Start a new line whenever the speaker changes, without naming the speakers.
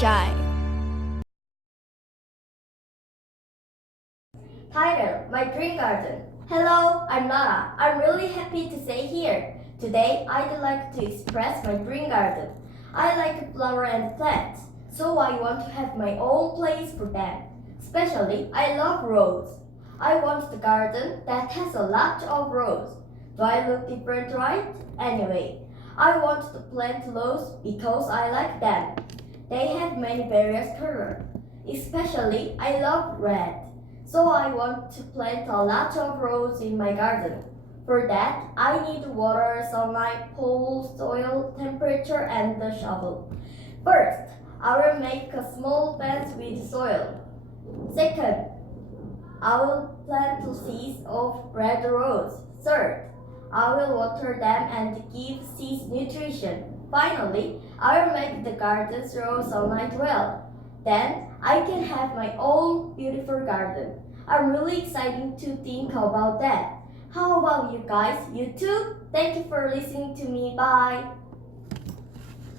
shy. Hi there, my dream garden. Hello, I'm Lara. I'm really happy to stay here. Today, I'd like to express my dream garden. I like flowers and plants, so I want to have my own place for them. Especially, I love roses. I want the garden that has a lot of roses. Do I look different, right? Anyway, I want to plant roses because I like them. They have many various colors. Especially, I love red. So I want to plant a lot of roses in my garden. For that, I need water, sunlight, pole, soil, temperature, and the shovel. First, I will make a small fence with soil. Second, I will plant seeds of red rose. Third, I will water them and give nutrition. Finally, I will make the garden throw sunlight well. Then I can have my own beautiful garden. I'm really excited to think about that. How about you guys? You too? Thank you for listening to me. Bye.